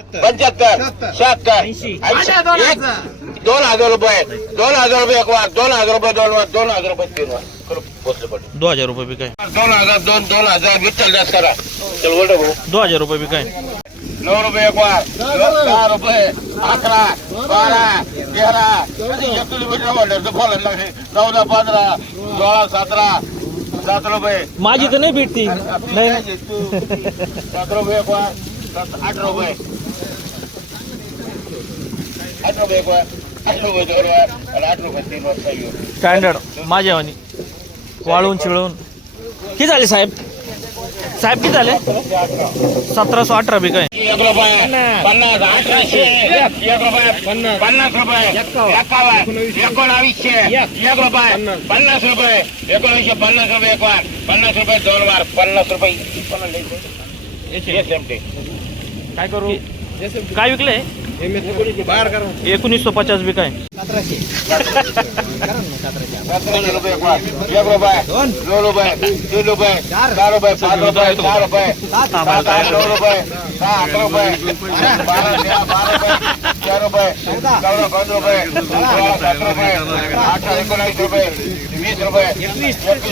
पंचहत्तर शहात्तर दोन हजार रुपये दोन हजार रुपये एक वार दोन हजार रुपये दोन वार दोन हजार रुपये तीन वार दो हजार रुपये भी कहीं दो हजार दो दो हजार चल जाए करा चल बोल भाऊ दो हजार रुपये भी कहीं नौ रुपये एक बार चार रुपये अकरा बारा तेरा एकवीस मिनिट फॉल चौदा पंधरा सोळा सतरा सात रुपये माजी तो नहीं भेटती नहीं सात रुपये एक बार દસ આઠ રોગો આઠ રોગો એક વાર આઠ રોગો જોર વાર અને આઠ રોગો तीन વાર થઈ ગયો स्टँडर्ड माझ्यावानी वाळून चिळून किती झाले साहेब साहेब किती झाले सतराशे अठरा बी काय एक रुपये पन्नास अठराशे एक रुपये पन्नास रुपये एकावन्न एकोणावीसशे एक रुपये पन्नास रुपये एकोणावीसशे पन्नास रुपये एक वार पन्नास रुपये दोन वार पन्नास रुपये पन्नास एस एम टी काय करू काय विकलंय एकोणीसशे पचास विकाय सतराशे વીસ રૂપિયા એકવીસ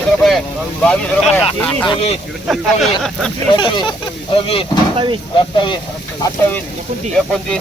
રૂપિયા બાવીસ રૂપિયા ચોવીસ ચોવીસ ચોવીસ સત્તાવીસ અઠાવીસ ઓગણત્રીસ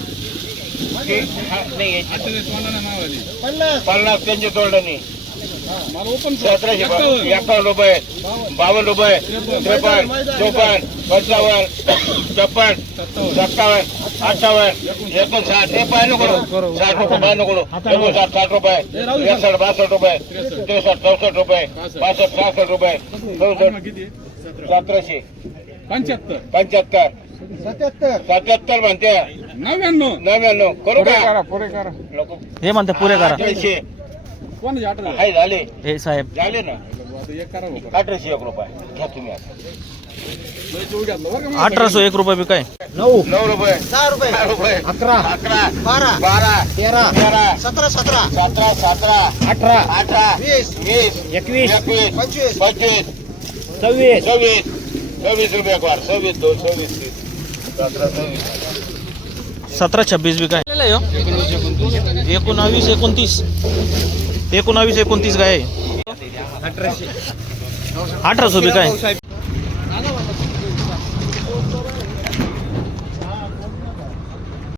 पन्नास त्यांचे त्यांची तोंडाने सतराशे एकावन्न रुपये बावन्न रुपये त्रेपन्न चौपन्न पंचावन्न छप्पन सत्तावन्न अठ्ठावन्न एकोणसाठ हे पाय नको साठ रुपये पाय नको नको. एकोणसाठ साठ रुपये एकसष्ट बासष्ट रुपये त्रेसष्ट चौसष्ट रुपये बासष्ट सहासष्ट रुपये चौसष्ट सतराशे पंच्याहत्तर पंच्याहत्तर सत्याहत्तर म्हणते नव्याण्णव नव्याण्णव करू करा करा हे म्हणते पुरे करा अठराशे कोण झाले हे साहेब झाले ना एक अठराशे रुपये घ्या तुम्ही अठराशे एक रुपये बी काय नऊ नऊ रुपये सहा रुपये रुपये अकरा अकरा बारा बारा तेरा तेरा सतरा सतरा सतरा सतरा अठरा अठरा वीस वीस एकवीस एकवीस पंचवीस पंचवीस सव्वीस सव्वीस सव्वीस रुपये सव्वीस दोन सव्वीस तीस सतरा छब्बीस बी काय एकोणावीस एकोणतीस एकोणावीस एकोणतीस काय अठराशे बी काय